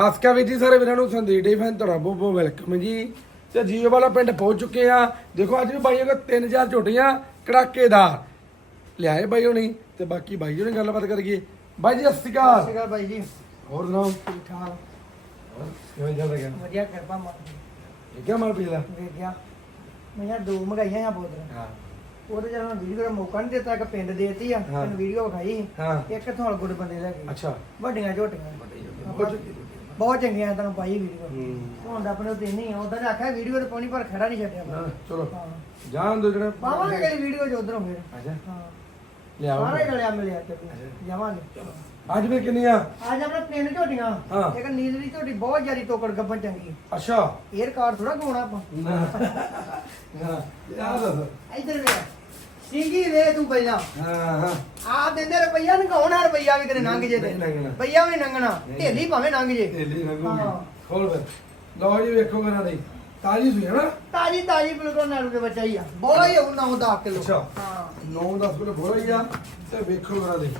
ਸਤਿ ਸ਼੍ਰੀ ਅਕਾਲ ਜੀ ਸਾਰੇ ਵੀਰਾਂ ਨੂੰ ਸੰਦੀਪ ਡੇ ਫੈਨ ਤੁਹਾਡਾ ਬਹੁਤ ਬਹੁਤ ਵੈਲਕਮ ਜੀ। ਤੇ ਜੀਓ ਵਾਲਾ ਪਿੰਡ ਪਹੁੰਚ ਚੁੱਕੇ ਆ ਦੇਖੋ ਅੱਜ ਵੀ ਬਾਈਆਂ ਕੋਲ 3000 ਝੋਟੀਆਂ ਕੜਾਕੇਦਾਰ ਲਿਆਏ ਬਾਈ ਹੋਣੀ ਤੇ ਬਾਕੀ ਬਾਈ ਜੀ ਨਾਲ ਗੱਲਬਾਤ ਕਰੀਏ। ਬਾਈ ਜੀ ਸਤਿ ਸ਼੍ਰੀ ਅਕਾਲ। ਸਤਿ ਬਾਈ ਜੀ। ਹੋਰ ਸੁਣਾਓ? ਠੀਕ ਠਾਕ। ਕਿਵੇਂ ਚੱਲ ਰਿਹਾ? ਵਧੀਆ ਕਿਰਪਾ ਮਾਰ ਇਹ ਕਿਆ ਮਾਲ ਪਿਛਲਾ ਵੇਖ ਗਿਆ ਮੈਂ ਯਾਰ ਦੋ ਮਗਾਈਆਂ ਆ ਬੋਤਲ। ਹਾਂ। ਉਹਦੇ ਜਦੋਂ ਵੀਡੀਓ ਦਾ ਮੌਕਾ ਨਹੀਂ ਦਿੱਤਾ ਇੱਕ ਪਿੰਡ ਦੇਤੀ ਆ। ਤੈਨੂੰ ਵੀਡੀਓ ਵਿਖਾਈ। ਹਾਂ। ਇੱਕ ਥੋਲ ਗੁੱਡ ਬੰਦੇ ਲੈ ਕੇ ਅੱਛਾ। ਵੱਡੀਆਂ ਝੋਟੀਆਂ। ਬਹੁਤ ਚੰਗੀਆਂ ਤੈਨੂੰ ਪਾਈ ਵੀਡੀਓ। ਹੂੰ। ਹੁਣ ਤਾਂ ਆਪਣੇ ਉੱਤੇ ਨਹੀਂ ਉਹਦਾ ਆਖਿਆ ਵੀਡੀਓ ਤੇ ਪਾਉਣੀ ਪਰ ਖੜਾ ਨਹੀਂ ਛੱਡਿਆ ਨਾ, ਚਲੋ। ਹਾਂ। ਜਾਣ ਦੋ ਜਿਹੜਾ ਪਾਵਾਂਗੇ ਕਿਹੜੀ ਵੀਡੀਓ ਚ ਉਧਰੋਂ ਫਿਰ। ਅੱਛਾ। ਹਾਂ। ਲਿਆਓ। ਸਾਰੇ ਰਲਿਆ ਮਿਲਿਆ ਤੇ। ਜਾਵਾਂਗੇ। ਅੱਜ ਵੀ ਕਿੰਨੀਆਂ? ਅੱਜ ਆਪਣੇ ਝੋਟੀਆਂ। ਹਾਂ। ਇੱਕ ਨੀਲੀ ਝੋਟੀ ਬਹੁਤ ਜ਼ਿਆਦੀ ਤੋਕੜ ਗੱਬਨ ਚੰਗੀ ਅੱਛਾ। ਏਅਰ ਕਾਰਡ ਥੋੜਾ ਗਾਉਣਾ ਆਪਾਂ। ਨਾ। ਯਾਰ ਇੱਧਰ ਵੇ ਸਿੰਗੀ ਵੇ ਤੂੰ ਪਹਿਲਾਂ। ਹਾਂ ਹਾਂ। ਆ ਦਿੰਦੇ ਰੁਪਈਆ ਨਗਾਉਣਾ ਰੁਪਈਆ ਵੀ ਕਿਤੇ ਲੰਘ ਜੇ ਤੇ। ਨਹੀਂ ਲੰਘਣਾ। ਰੁਪਈਆ ਵੀ ਲੰਘਣਾ ਨਹੀਂ। ਢੇਲੀ ਭਾਵੇਂ ਲੰਘ ਜੇ। ਤੇਲੀ ਰੰਗੂਗੀ ਹਾਂ। ਖੋਲ ਫਿਰ ਲਓ ਜੀ ਵੇਖੋ ਮੇਰਾ ਨਹੀਂ ਤਾਜੀ ਸੂਈ ਹੈ ਨਾ? ਤਾਜੀ ਤਾਜੀ ਬਿਲਕੁਲ ਨਾਲੂ ਦੇ ਬੱਚਾ ਹੀ ਆ। ਬੋਲਾ ਹੀ ਉਹ 9 10 ਕਿਲੋ। ਅੱਛਾ। ਹਾਂ। 9 10 ਕਿਲੋ ਬੋਲਾ ਹੀ ਆ। ਤੇ ਵੇਖੋ ਮੇਰਾ ਦੇ।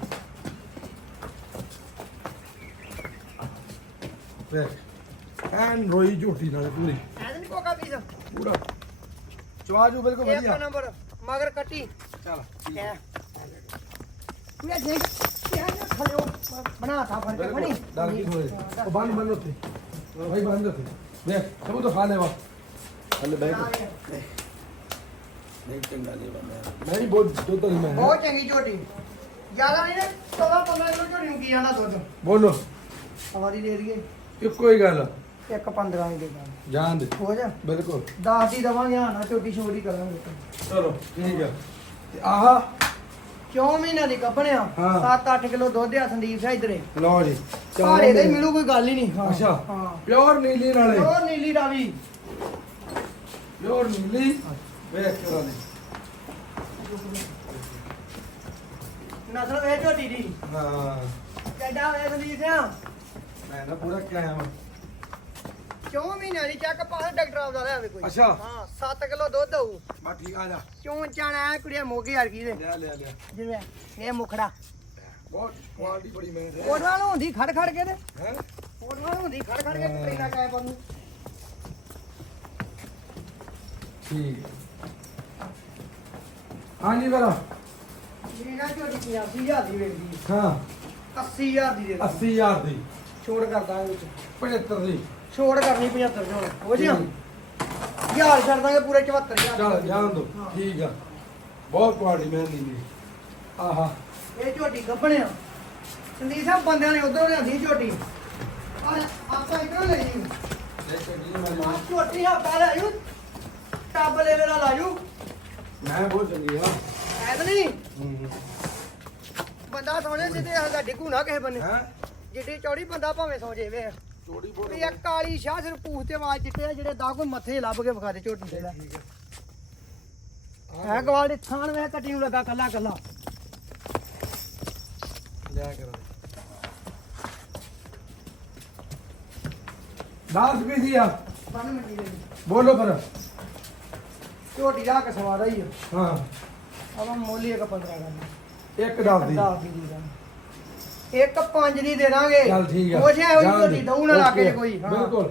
ਵੇਖ ਐਨ ਰੋਈ ਝੋਟੀ ਨਾਲ ਪੂਰੀ। ਐ ਨਹੀਂ ਕੋਕਾ ਪੀਸ। ਪੂਰਾ। ਚਵਾਜੂ ਬਿਲਕੁਲ ਇੱਕ ਵਧੀਆ। ਨੰਬਰ ਮਗਰ ਕੱਟੀ। ਚੱਲ ਠੀਕ ਐ ਹੈ। ਤੂੰ ਇਹ ਦੇਖ ਇਹ ਨਾ ਖਲਿਓ ਬਣਾ ਤਾ ਫੜ ਕੇ ਬਿਲਕੁਲ ਫੜੀ ਡਰ ਕੀ ਥੋੜੇ ਉਹ ਬੰਦ ਬੰਦ ਉੱਥੇ। ਭਾਈ ਬੰਦ ਉੱਥੇ। ਵੇਖ ਸਭ ਤੋਂ ਖਾ ਲੈਵਾ ਹਲੇ ਬੈਠ ਨਹੀਂ ਚੰਗਾ ਨਹੀਂ ਬੰਦਾ। ਨਹੀਂ ਬਹੁਤ ਦੁੱਧ ਨਹੀਂ ਮੈਂ। ਬਹੁਤ ਚੰਗੀ ਝੋਟੀ। ਜ਼ਿਆਦਾ ਨਹੀਂ ਨਾ 14 15 ਕਿਲੋ ਝੋਟੀ ਨੂੰ ਕੀ ਆਣਾ ਦੁੱਧ? ਬੋਲੋ। ਹਵਾਰੀ ਦੇ ਦਈਏ। ਇੱਕੋ ਹੀ ਗੱਲ। ਇੱਕ 15 ਹੀ ਦੇ ਦਾਂਗੇ। ਜਾਣ ਦੇ। ਹੋ ਜਾ। ਬਿਲਕੁਲ। 10 ਦੀ ਦਵਾਂਗੇ ਹਾਂ ਨਾ ਝੋਟੀ ਛੋਟੀ ਕਰਾਂਗੇ। ਚਲੋ ਠੀਕ ਹੈ ਤੇ ਆਹ। ਕਿਉਂ ਮਹੀਨਾ ਦੀ ਕੱਪਣਿਆ ਹਾਂ। 7-8 ਕਿਲੋ ਦੁੱਧ ਆ ਸੰਦੀਪ ਸਾਹਿਬ ਇਧਰੇ। ਲਓ ਜੀ ਭਾਰੇ ਦੇ ਮਿਲੂ ਕੋਈ ਗੱਲ ਹੀ ਨਹੀਂ। ਹਾਂ ਅੱਛਾ। ਹਾਂ। ਪਿਓਰ ਨੀਲੀ ਨਾਲੇ। ਉਹ ਨੀਲੀ ਰਾਵੀ। ਪਿਓਰ ਨੀਲੀ। ਵੇਖ ਕੇ ਦੇ ਨਸਲ ਵੇ ਝੋਟੀ ਦੀ। ਹਾਂ। ਕਿੱਡਾ ਵੇ ਸੰਦੀਪ ਸਿੰਘ ਮੈਂ ਨਾ ਪੂਰਾ ਕਿਹਾ ਮੈਂ ਕਿਉਂ ਮਹੀਨਾ ਦੀ ਚੱਕ ਪਾਸ ਡਾਕਟਰ ਆਪਦਾ ਲੈ ਆਵੇ ਕੋਈ? ਅੱਛਾ। ਹਾਂ 7 ਕਿਲੋ ਦੁੱਧ ਹੋਊ ਬਾ ਠੀਕ ਆ ਜਾ। ਕਿਉਂ ਚਾਣਾ ਕੁੜੀਆਂ ਮੋਗੇ ਯਾਰ ਕੀ ਦੇ ਲਿਆ ਲਿਆ ਲਿਆ ਜਿਵੇਂ ਇਹ ਮੁਖੜਾ। ਬਹੁਤ ਕੁਆਲਿਟੀ ਬੜੀ ਮਿਹਨਤ ਹੈ। ਕੋਟ ਨਾਲ ਹੁੰਦੀ ਖੜ ਖੜ ਕੇ ਤੇ। ਹੈ? ਕੋਟ ਨਾਲ ਹੁੰਦੀ ਖੜ ਖੜ ਕੇ ਪੈਣਾ ਕਾਇ ਬੰਨੂ ਠੀਕ ਹੈ। ਹਾਂਜੀ ਬਰਾ ਮੇਰਾ ਝੋਟੀ 85000 ਦੀ ਵੇਚਦੀ ਹਾਂ। 80000 ਦੀ ਦੇ ਦਾਂ। 80000 ਦੀ। ਛੋੜ ਕਰ ਦਾਂਗੇ ਵਿੱਚ। 75 ਦੀ। ਛੋੜ ਕਰਨੀ 75 ਦੀ ਹੁਣ ਹੋ ਜਿਆ ਯਾਰ ਛੱਡ ਦਾਂਗੇ ਪੂਰੇ 74000 ਚਲ ਜਾਣ ਦੋ। ਹਾਂ। ਠੀਕ ਆ। ਬਹੁਤ ਕੁਆਲਿਟੀ ਮਿਹਨਤ ਦੀ। ਆਹਾ। ਇਹ ਝੋਟੀ ਗੱਭਣਿਆ ਸੰਦੀਪ ਸਾਹਿਬ ਬੰਦਿਆਂ ਨੇ ਉਧਰੋਂ ਲਿਆਂਦੀ ਝੋਟੀ। ਔਰ ਆਪਾਂ ਇਧਰੋਂ ਲਈ ਦੇਖੋ ਜੀ ਆਹ ਮੈਂ ਝੋਟੀ ਹੱਥਾਂ ਲੈ ਜੂ ਟੱਬਲੇ ਵੇਲਾ ਲਾਜੂ ਮੈਂ ਬਹੁਤ ਚੰਗੀ ਆ। ਐਦ ਨਹੀਂ? ਹੂੰ ਬੰਦਾ ਹੱਥਾਂ ਡਿੱਗੂ ਨਾ ਕਿਸੇ ਬੰਨੇ। ਹੈ? ਜਿੱਡੀ ਚੌੜੀ ਬੰਦਾ ਭਾਵੇਂ ਸੌ ਜੇ ਚੋੜੀ ਬਹੁਤ ਇੱਕ ਕਾਲੀ ਸ਼ਾਹ ਸਿਰ ਪੂਛ ਤੇ ਆਵਾਜ਼ ਚਿੱਟੇ ਆ ਜਿਹੜੇ ਦਾ ਕੋਈ ਮੱਥੇ ਲੱਭ ਕੇ ਵਿਖਾ ਦੇ ਝੋਟੀ ਦੇ ਲੈ। ਠੀਕ ਹੈ ਗਵਾਲ ਦੇ ਥਾਣ ਵੇ ਕੱਟੀ ਨੂੰ ਲੱਗਾ ਕੱਲਾ ਕੱਲਾ। ਲਿਆ ਕਰੋ। ਦਾਸ ਵੀ ਸੀ ਆ? ਬੰਨ ਮੰਡੀ ਦੇ ਬੋਲੋ ਪਰ ਝੋਟੀ ਦਾ ਕੇ ਸਵਾਦਾ ਹੀ ਆ। ਹਾਂ। ਆਪਾਂ ਮੋਲੀ ਇੱਕ 15 ਕਰਨਾ ਇੱਕ ਦੱਸ ਦੀ। ਦਸ ਦੀ ਦੇ। ਦਾਂਗੇ ਇੱਕ ਪੰਜ ਦੀ ਦੇ ਦਾਂਗੇ ਚੱਲ ਠੀਕ ਆ। ਕੁਛ ਹੈ ਹੋਈ ਜਾਣ ਝੋਟੀ। ਦਊ ਨਾ ਲਾ ਕੇ ਕੋਈ। ਹਾਂ। ਬਿਲਕੁਲ।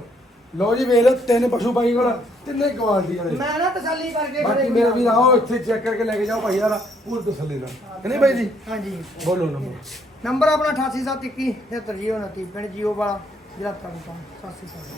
ਲਓ ਜੀ ਵੇਖ ਲਓ ਤਿੰਨ ਪਸ਼ੂ ਪਾਈ ਕੋਲ ਤਿੰਨੇ ਕੁਆਲਿਟੀ ਵਾਲੇ। ਮੈਂ ਨਾ ਤਸੱਲੀ ਕਰਕੇ ਬਾਕੀ ਮੇਰਾ ਵੀ ਆਓ ਇੱਥੇ ਚੈੱਕ ਕਰਕੇ ਲੈ ਕੇ ਜਾਓ ਭਾਈ ਯਾਰ ਪੂਰੀ ਤਸੱਲੀ ਨਾਲ। ਕਿ ਨਹੀਂ ਭਾਈ ਜੀ? ਹਾਂਜੀ। ਬੋਲੋ ਨੰਬਰ। ਨੰਬਰ ਆਪਣਾ 8871 73029 ਪਿੰਡ ਜੀਓ ਵਾਲਾ ਜ਼ਿਲ੍ਹਾ ਤਰਨਤਾਰਨ 87